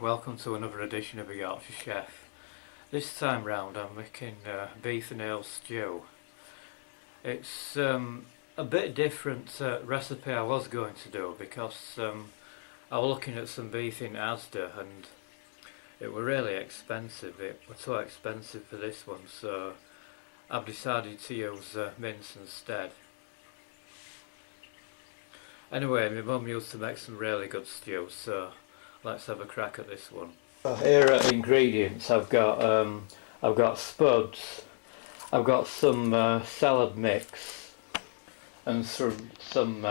welcome to another edition of the Yorkshire Chef. This time round I'm making beef and ale stew. It's a bit different recipe I was going to do because I was looking at some beef in Asda and it were really expensive. It was so expensive for this one, so I've decided to use mince instead. Anyway, my mum used to make some really good stews, so let's have a crack at this one. Here are ingredients. I've got spuds, I've got some salad mix, and some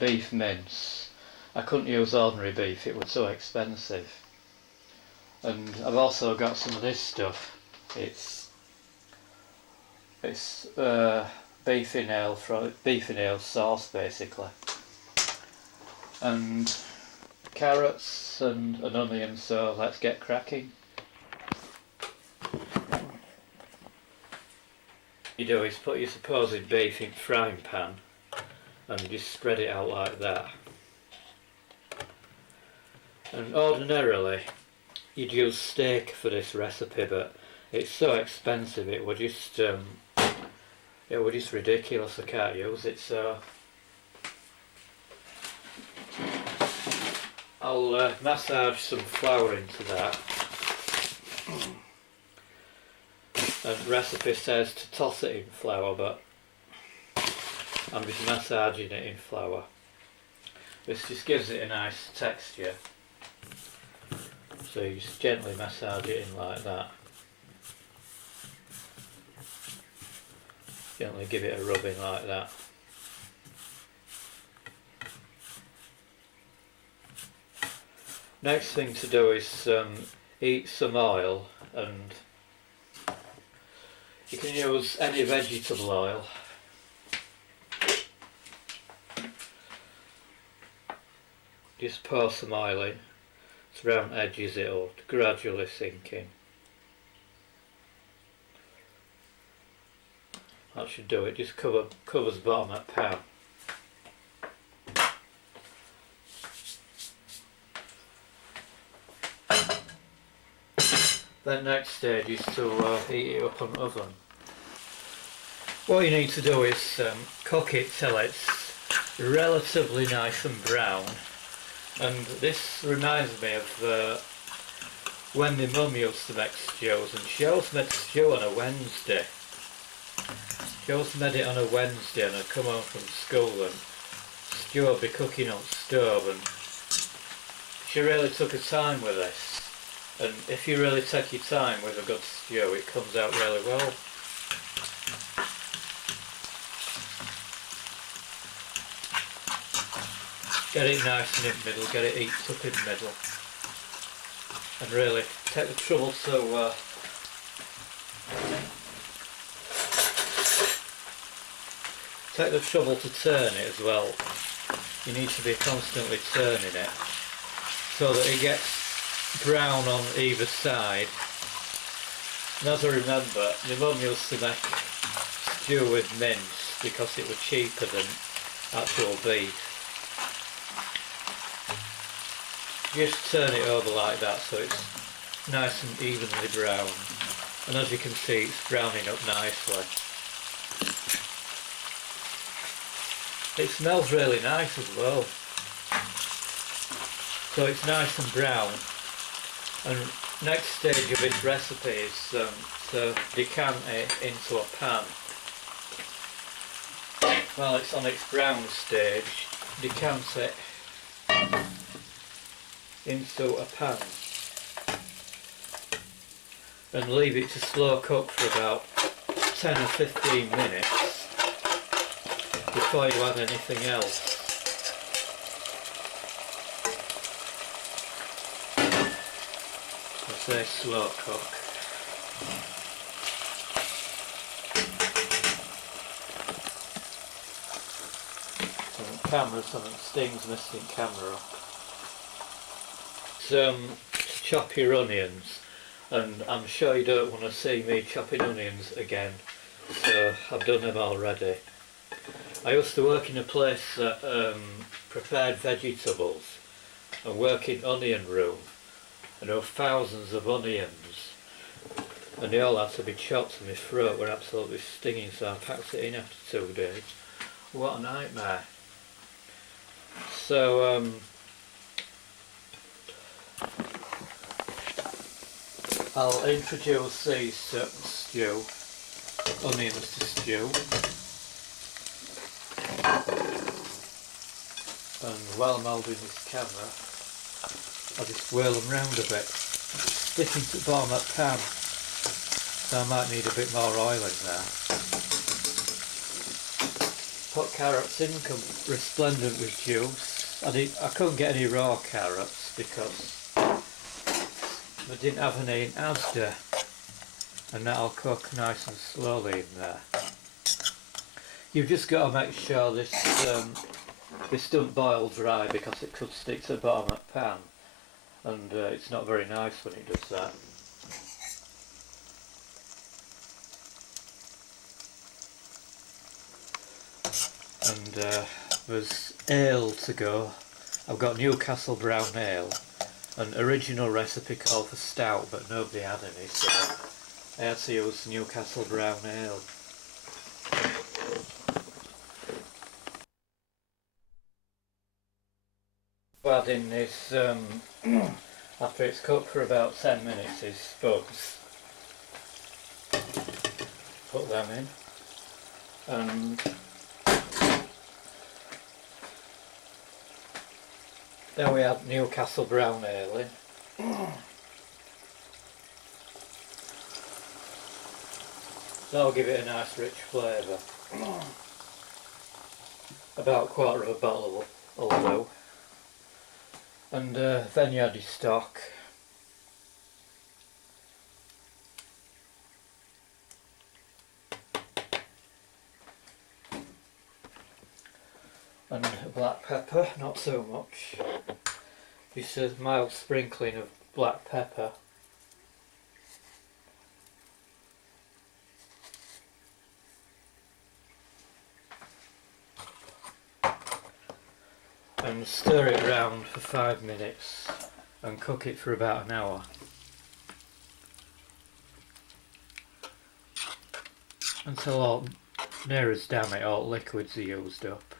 beef mince. I couldn't use ordinary beef; it was so expensive. And I've also got some of this stuff. It's beef in ale sauce basically, and carrots and an onion, so let's get cracking. You do is put your supposed beef in frying pan and you just spread it out like that. And ordinarily you'd use steak for this recipe, but it's so expensive it would just ridiculous. I can't use it, so I'll massage some flour into that. And the recipe says to toss it in flour, but I'm just massaging it in flour. This just gives it a nice texture. So you just gently massage it in like that. Gently give it a rubbing like that. Next thing to do is heat some oil, and you can use any vegetable oil. Just pour some oil in, so around edges it'll gradually sink in. That should do it, just covers bottom of pan. Then next stage is to heat it up on the oven. What you need to do is cook it till it's relatively nice and brown. And this reminds me of when my mum used to make stews, and she always made stew on a Wednesday. She always made it on a Wednesday, and I'd come home from school and stew would be cooking on stove, and she really took her time with this. And if you really take your time with a good stew, it comes out really well. Get it nice and in the middle, get it heated up in the middle. And really take the trouble to turn it as well. You need to be constantly turning it so that it gets brown on either side. And as I remember, my mum used to make stew with mince because it was cheaper than actual beef. Just turn it over like that so it's nice and evenly brown, and as you can see it's browning up nicely. It smells really nice as well, so it's nice and brown. And next stage of this recipe is to decant it into a pan. While it's on its brown stage, decant it into a pan and leave it to slow cook for about 10 or 15 minutes before you add anything else. I say slow cook. So camera, something stings missing camera up. To chop your onions, and I'm sure you don't want to see me chopping onions again, so I've done them already. I used to work in a place that prepared vegetables and work in onion room, and thousands of onions, and they all had to be chopped, and my throat were absolutely stinging, so I packed it in after 2 days. What a nightmare. So I'll introduce these to stew, onions to stew, and while I'm holding this camera I'll just whirl them round a bit, sticking to the bottom of that pan, so I might need a bit more oil in there. Put carrots in, come resplendent with juice. I couldn't get any raw carrots because I didn't have any in Asda, and that'll cook nice and slowly in there. You've just got to make sure this doesn't boil dry, because it could stick to the bottom of the pan, and it's not very nice when it does that. And there's ale to go. I've got Newcastle brown ale, an original recipe called for stout, but nobody had any, so I had to use Newcastle brown ale. Adding this, after it's cooked for about 10 minutes, is spuds. Put them in, and then we add Newcastle brown ale in. That'll give it a nice rich flavour. About a quarter of a bottle will do. And then you add your stock. And black pepper, not so much. Just a mild sprinkling of black pepper. And stir it around for 5 minutes and cook it for about an hour. Until all near as damn it, all liquids are used up.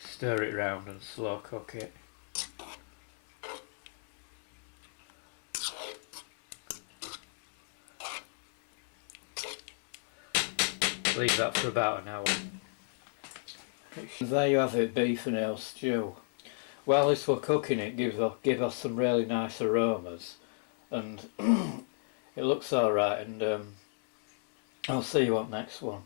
Stir it round and slow cook it. Leave that for about an hour. There you have it, beef and ale stew. While this we're cooking it, give us some really nice aromas, and it looks alright, and I'll see you on next one.